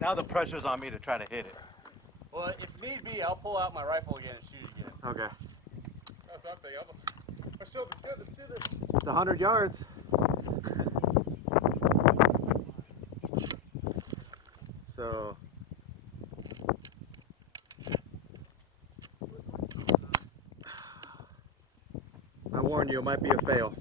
Now the pressure's on me to try to hit it. Well, if need be, I'll pull out my rifle again and shoot again. Okay. That's what I'm thinking. Let's do this. It's 100 yards. So. I warn you, it might be a fail.